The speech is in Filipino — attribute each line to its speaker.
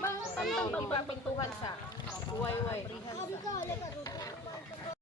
Speaker 1: bang tantang pagpapintuhan sa. Uway-uway.